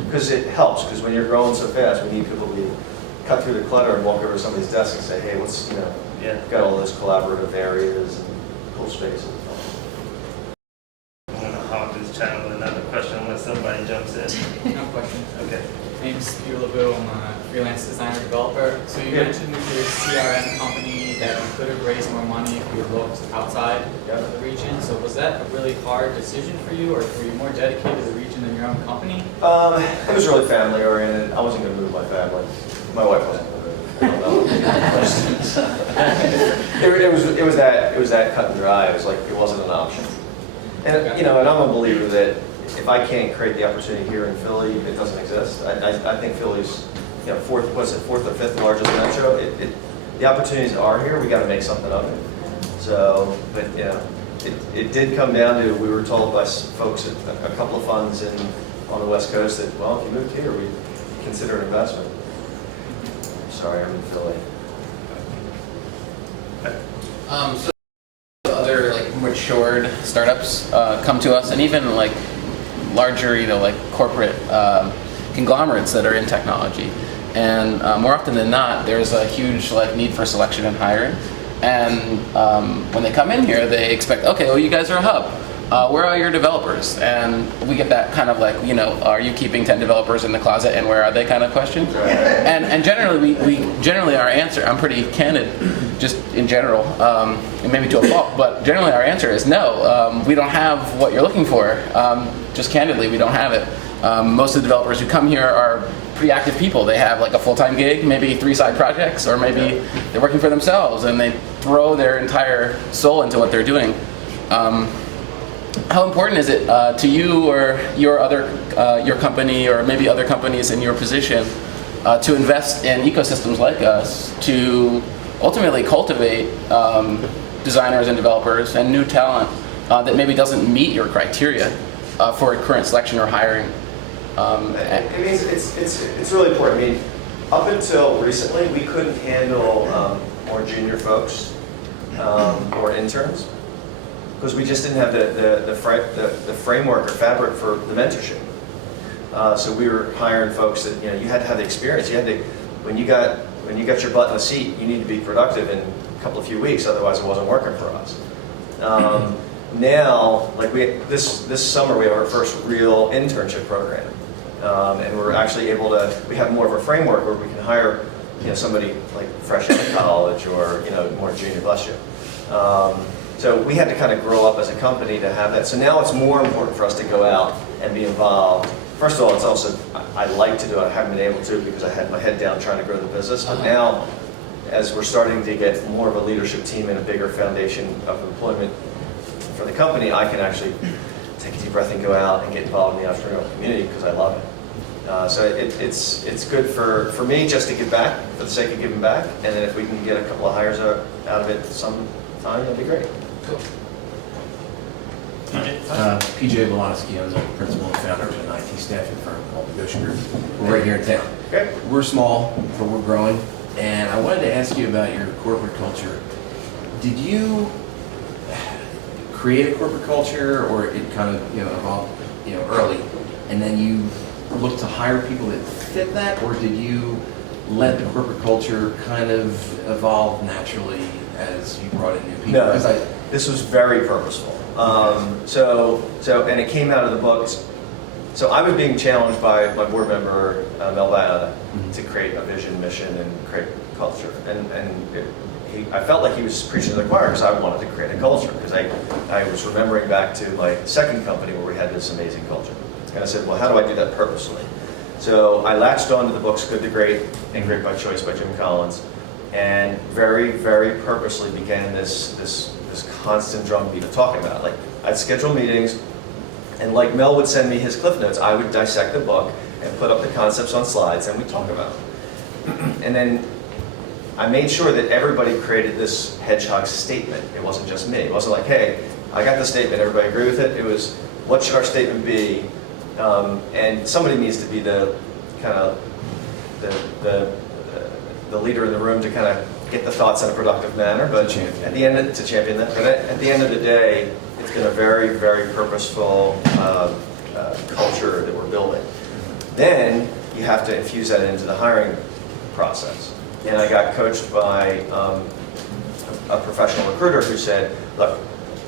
Because it helps, because when you're growing so fast, we need people to cut through the clutter and walk over to somebody's desk and say, hey, got all those collaborative areas and cool spaces. I'm going to hog this channel with another question unless somebody jumps in. No question. Okay. My name's Peter LeBeau. I'm a freelance designer developer. So you mentioned your CRM company that you could have raised more money if you looked outside of the region. So was that a really hard decision for you, or were you more dedicated to the region than your own company? It was really family oriented. I wasn't going to move my family. My wife wasn't going to move. I don't know. it was that cut and dry. It was like it wasn't an option. And you know, and I'm a believer that if I can't create the opportunity here in Philly, it doesn't exist. I think Philly's, you know, fourth or fifth largest metro. The opportunities are here. We got to make something of it. So, but you know, it did come down to, we were told by folks at a couple of funds on the West Coast that, well, if you moved here, we'd consider an investment. Sorry, I'm in Philly. So other like matured startups come to us, and even like larger, you know, like corporate conglomerates that are in technology. And more often than not, there's a huge like need for selection and hiring. And when they come in here, they expect, okay, well, you guys are a hub. Where are your developers? And we get that kind of like, you know, are you keeping 10 developers in the closet and where are they kind of question? And generally, we generally our answer, I'm pretty candid, just in general, and maybe to a fault, but generally our answer is no, we don't have what you're looking for. Just candidly, we don't have it. Most of the developers who come here are pretty active people. They have like a full-time gig, maybe 3 side projects, or maybe they're working for themselves and they throw their entire soul into what they're doing. How important is it to you or your company or maybe other companies in your position to invest in ecosystems like us to ultimately cultivate designers and developers and new talent that maybe doesn't meet your criteria for current selection or hiring? I mean, it's really important. I mean, up until recently, we couldn't handle more junior folks or interns because we just didn't have the framework or fabric for the mentorship. So we were hiring folks that, you know, you had to have the experience. You had to, when you got your butt in the seat, you need to be productive in a few weeks. Otherwise, it wasn't working for us. Now, like this summer, we have our first real internship program. And we're actually able to, we have more of a framework where we can hire, you know, somebody like fresh out of college or, you know, more junior, bless you. So we had to kind of grow up as a company to have that. So now it's more important for us to go out and be involved. First of all, it's also, I like to do it. I haven't been able to because I had my head down trying to grow the business. But now, as we're starting to get more of a leadership team and a bigger foundation of employment for the company, I can actually take a deep breath and go out and get involved in the entrepreneurial community because I love it. So it's good for me just to give back for the sake of giving back, and then if we can get a couple of hires out of it sometime, that'd be great. Cool. PJ Volosky, I'm the principal and founder of an IT staffing firm called the Goshen Group. We're right here in town. Okay. We're small, but we're growing. And I wanted to ask you about your corporate culture. Did you create a corporate culture, or it kind of, you know, evolved, you know, early, and then you looked to hire people that fit that, or did you let the corporate culture kind of evolve naturally as you brought in new people? No, this was very purposeful. And it came out of the books. So I was being challenged by my board member, Mel Valletta, to create a vision, mission, and create culture. I felt like he was preaching to the choir because I wanted to create a culture, because I was remembering back to my second company where we had this amazing culture. And I said, well, how do I do that purposely? So I latched onto the books Good to Great and Great by Choice by Jim Collins, and very, very purposely began this constant drumbeat of talking about it. Like, I'd schedule meetings, and like Mel would send me his cliff notes, I would dissect the book and put up the concepts on slides, and we'd talk about them. And then I made sure that everybody created this Hedgehog statement. It wasn't just me. It wasn't like, hey, I got the statement, everybody agree with it? It was, what should our statement be? And somebody needs to be the kind of the leader in the room to kind of get the thoughts in a productive manner. But at the end, to champion that. But at the end of the day, it's been a very, very purposeful culture that we're building. Then you have to infuse that into the hiring process. And I got coached by a professional recruiter who said, look,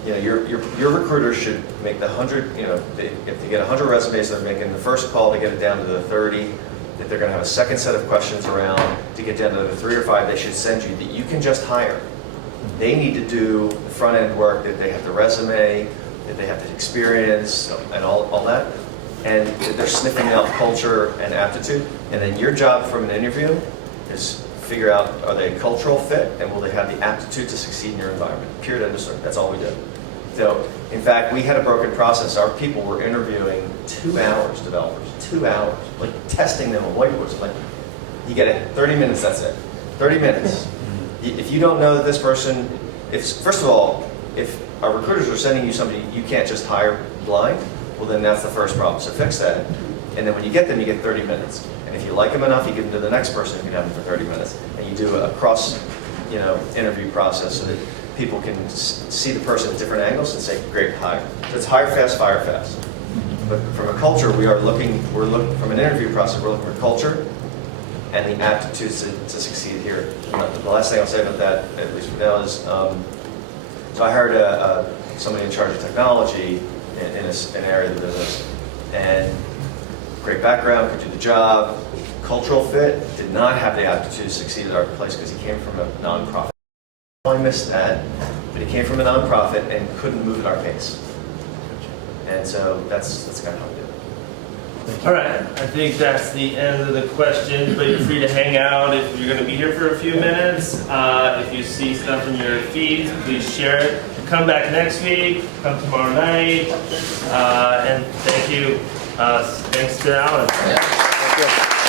you know, your recruiter should make the 100, you know, if they get 100 resumes, they're making the first call to get it down to the 30, that they're going to have a second set of questions around to get down to the 3 or 5 they should send you that you can just hire. They need to do the front end work, that they have the resume, that they have the experience, and all that. And they're sniffing out culture and aptitude. And then your job from an interview is figure out, are they a cultural fit, and will they have the aptitude to succeed in your environment? Period, end of story. That's all we do. So, in fact, we had a broken process. Our people were interviewing 2 hours, developers, 2 hours, like testing them on whiteboards. Like, you get it, 30 minutes, that's it. 30 minutes. If you don't know that this person, first of all, if our recruiters are sending you somebody you can't just hire blind, well then that's the first problem. So fix that. And then when you get them, you get 30 minutes. And if you like them enough, you give them to the next person, you can have them for 30 minutes. And you do a cross, interview process so that people can see the person at different angles and say, great, hire. So it's hire fast, fire fast. But from a culture, we're looking from an interview process, we're looking for culture and the aptitudes to succeed here. And the last thing I'll say about that, at least for now, is so I hired somebody in charge of technology in an area of the business, and great background, could do the job, cultural fit, did not have the aptitude to succeed at our place because he came from a nonprofit. I missed that, but he came from a nonprofit and couldn't move at our pace. And so that's kind of how we do it. All right, I think that's the end of the questions, but you're free to hang out if you're going to be here for a few minutes. If you see stuff in your feeds, please share it. Come back next week, come tomorrow night, and thank you. Thanks to Alan. Yeah. Thank you.